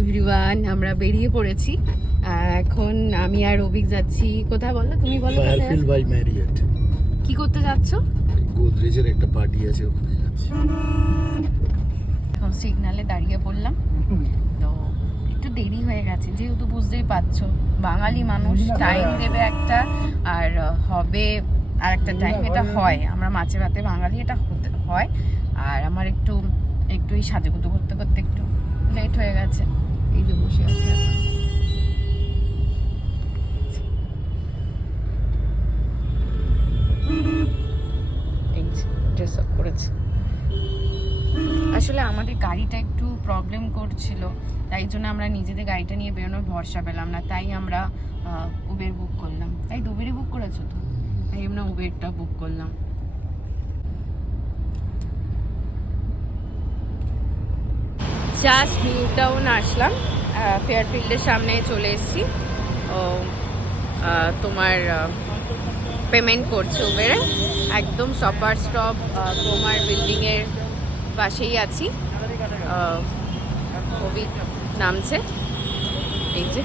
Everyone, আমরা বেরিয়ে পড়েছি। এখন আমি আর অভিক যাচ্ছি কোথায় বলো, তুমি বলো ফায়ারফিল্ড বাই ম্যারিয়ট। কি করতে যাচ্ছ? গোদরেজের একটা পার্টি আছে, ওখানে যাচ্ছি। এখন সিগনালে দাঁড়িয়ে পড়লাম, তো একটু দেরি হয়ে গেছে, যেহেতু বুঝতেই পারছো বাঙালি মানুষ টাইম দেবে একটা আর হবে আর একটা টাইম, এটা হয়, আমরা মাছে ভাতে বাঙালি, এটা হতে হয়। আর আমার একটু এই সাজুগুজু করতে করতে একটু লেট হয়ে গেছে। এই যে বসে আছি এখন। ড্রেস আপ করেছে। আসলে আমাদের গাড়িটা একটু প্রবলেম করছিল, তাই জন্য আমরা নিজেদের গাড়িটা নিয়ে বেরোনোর ভরসা পেলাম না, তাই আমরা উবের বুক করলাম। তাই তো উবেরই বুক করেছো তো? তাই আমরা উবেরটা বুক করলাম। জাস্ট নিউ টাউন আসলাম, ফেয়ারফিল্ডের সামনে চলে এসেছি। ও তোমার পেমেন্ট করছে উবেরে, একদম শপার স্টপ তোমার বিল্ডিংয়ের পাশেই আছি। কবি নামছে, এই যে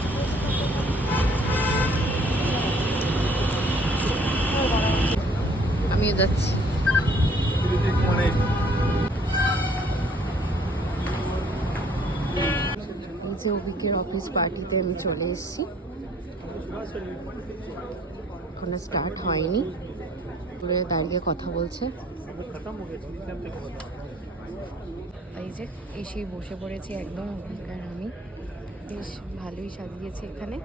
আমিও যাচ্ছি। এই যে অভিকের অফিস পার্টিতে আমি চলে এসেছি, এখনো স্টার্ট হয়নি, পুরো দাঁড়িয়ে কথা বলছে। এই যে এসেই বসে পড়েছি একদম অভিক আর আমি, বেশ ভালোই সাজিয়েছে এখানে।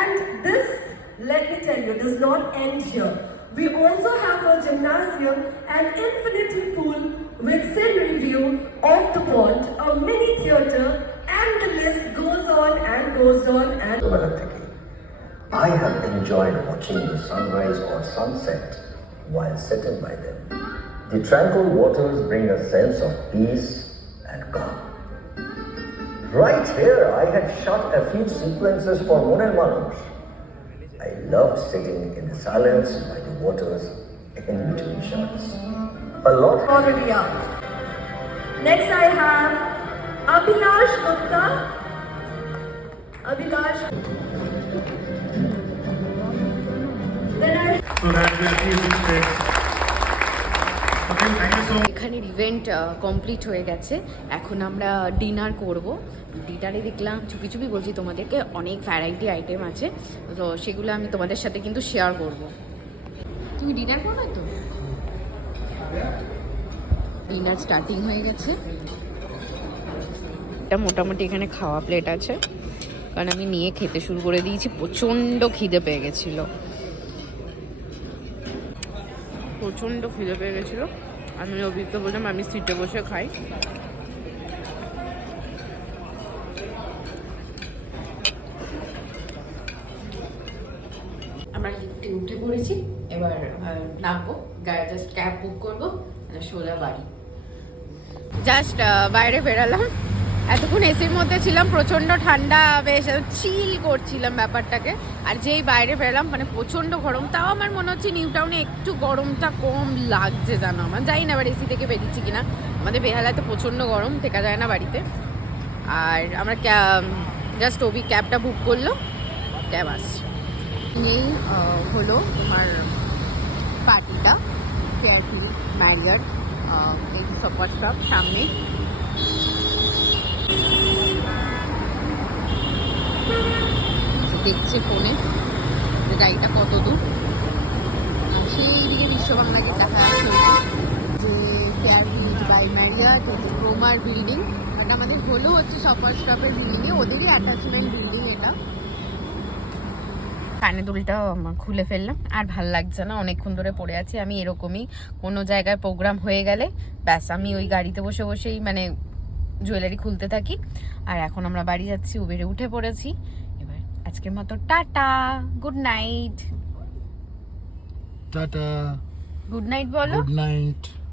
And this, let me tell you, does not end here. We also have a gymnasium, an infinity pool with scenery view of the pond, a mini theatre, and the list goes on and goes on and I have enjoyed watching the sunrise or sunset while sitting by them. The tranquil waters bring a sense of peace and calm. Right here, I had shot a few sequences for Monen Manoj. I loved sitting in the silence by the waters in between shots. A lot already up. Next I have Abhilash Gupta. Abhilash. Then I So that will be it. Okay, thank you so much. এখানের event complete হয়ে গেছে, এখন আমরা dinner করব। ডিনারে দেখলাম, চুপি চুপি বলছি তোমাদেরকে, অনেক ভ্যারাইটি আইটেম আছে, তো সেগুলো আমি তোমাদের সাথে কিন্তু শেয়ার করব। তুমি ডিনার করবে তো? ডিনার স্টার্টিং হয়ে গেছে। এটা মোটামুটি এখানে খাওয়া প্লেট আছে, কারণ আমি নিয়ে খেতে শুরু করে দিয়েছি, প্রচণ্ড খিদে পেয়ে গেছিলো, প্রচণ্ড খিদে পেয়ে গেছিলো। আমি অভিজ্ঞ বললাম আমি সিটে বসে খাই। আমরা লিফটে উঠে পড়েছি, এবার নামবো, গাড়ি জাস্ট ক্যাব বুক করবো, সোজা বাড়ি। জাস্ট বাইরে বেরালাম, এতক্ষণ এসির মধ্যে ছিলাম, প্রচণ্ড ঠান্ডা, বেশ চিল করছিলাম ব্যাপারটাকে। আর যেই বাইরে বেরলাম মানে প্রচণ্ড গরম, তাও আমার মনে হচ্ছে নিউ টাউনে একটু গরমটা কম লাগছে, জানো আমার, জানি না এবার এসি থেকে বেরিয়েছি কিনা। আমাদের বেহালায় তো প্রচণ্ড গরম, থেকে যায় না বাড়িতে। আর আমরা জাস্ট ওবি ক্যাবটা বুক করলো, ক্যাব আসছে। এই হলো তোমার পার্টিটা, ফেয়ারফিল্ড ম্যারিয়ট, এই সুপার শপ সামনে। দেখছে ফোনে যে গাড়িটা কত দূর, সেই দিকে বিশ্ববাংলা যে দেখা যাচ্ছে যে ফেয়ারফিল্ড বাই ম্যারিয়ট, যে ক্রোমার বিল্ডিং, বাট আমাদের হলো হচ্ছে শপার স্টপের বিল্ডিংয়ে, ওদেরই অ্যাটাচমেন্ট বিল্ডিং এটা। কানে দুলটা খুলে ফেললাম, আর ভাল লাগছে না, অনেকক্ষণ ধরে পড়ে আছে। আমি এরকমই কোনো জায়গায় প্রোগ্রাম হয়ে গেলে ব্যাস আমি ওই গাড়িতে বসে বসেই মানে জুয়েলারি খুলতে থাকি। আর এখন আমরা বাড়ি যাচ্ছি, উবেরে উঠে পড়েছি। এবার আজকের মতো tata, good night. Tata, good night বলো। Good night.